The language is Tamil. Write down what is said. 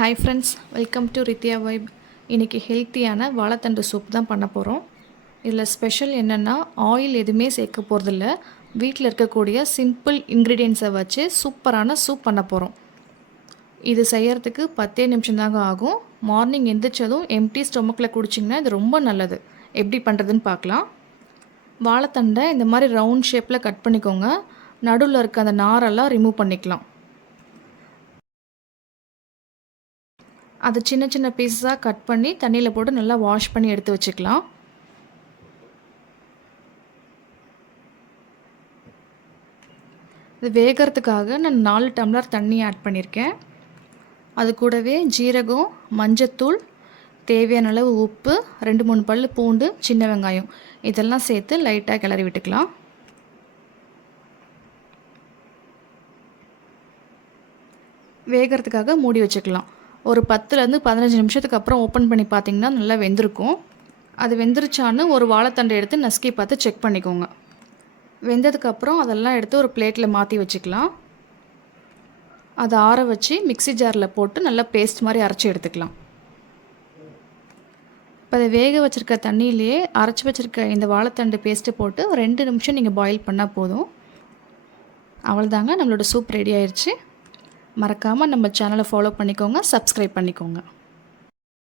Hi friends, welcome to Rithya vibe. இன்றைக்கி ஹெல்த்தியான வாழைத்தண்டு சூப் தான் பண்ண போகிறோம். இதில் ஸ்பெஷல் என்னென்னா, ஆயில் எதுவுமே சேர்க்க போகிறதில்ல. வீட்டில் இருக்கக்கூடிய சிம்பிள் இன்க்ரீடியன்ஸை வச்சு சூப்பரான சூப் பண்ண போகிறோம். இது செய்கிறதுக்கு 10 நிமிஷம் தாங்க ஆகும். மார்னிங் எந்திரிச்சதும் எம்டி ஸ்டொமக்கில் குடிச்சிங்கன்னா இது ரொம்ப நல்லது. எப்படி பண்ணுறதுன்னு பார்க்கலாம். வாழைத்தண்டை இந்த மாதிரி ரவுண்ட் ஷேப்பில் கட் பண்ணிக்கோங்க. நடுவில் இருக்க அந்த நாரெல்லாம் ரிமூவ் பண்ணிக்கலாம். அதை சின்ன சின்ன பீஸஸாக கட் பண்ணி தண்ணியில் போட்டு நல்லா வாஷ் பண்ணி எடுத்து வச்சுக்கலாம். இது வேகிறதுக்காக நான் 4 டம்ளர் தண்ணி ஆட் பண்ணியிருக்கேன். அது கூடவே ஜீரகம், மஞ்சத்தூள், தேவையான அளவு உப்பு, 2-3 பல் பூண்டு, சின்ன வெங்காயம் இதெல்லாம் சேர்த்து லைட்டாக கிளறி விட்டுக்கலாம். வேகிறதுக்காக மூடி வச்சுக்கலாம். ஒரு 10லேருந்து 15 நிமிஷத்துக்கு அப்புறம் ஓப்பன் பண்ணி பார்த்திங்கன்னா நல்லா வெந்திருக்கும். அது வெந்துருச்சான்னு ஒரு வாழைத்தண்டை எடுத்து நசுக்கி பார்த்து செக் பண்ணிக்கோங்க. வெந்ததுக்கப்புறம் அதெல்லாம் எடுத்து ஒரு பிளேட்டில் மாற்றி வச்சுக்கலாம். அதை ஆற வச்சு மிக்ஸி ஜாரில் போட்டு நல்லா பேஸ்ட் மாதிரி அரைச்சி எடுத்துக்கலாம். இப்போ அதை வேக வச்சுருக்க தண்ணியிலேயே அரைச்சி வச்சுருக்க இந்த வாழைத்தண்டு பேஸ்ட்டு போட்டு 2 நிமிஷம் நீங்கள் பாயில் பண்ணால் போதும். அவ்வளோதாங்க, நம்மளோட சூப் ரெடி ஆயிடுச்சு. மறக்காமல் நம்ம சேனலை ஃபாலோ பண்ணிக்கோங்க, சப்ஸ்கிரைப் பண்ணிக்கோங்க.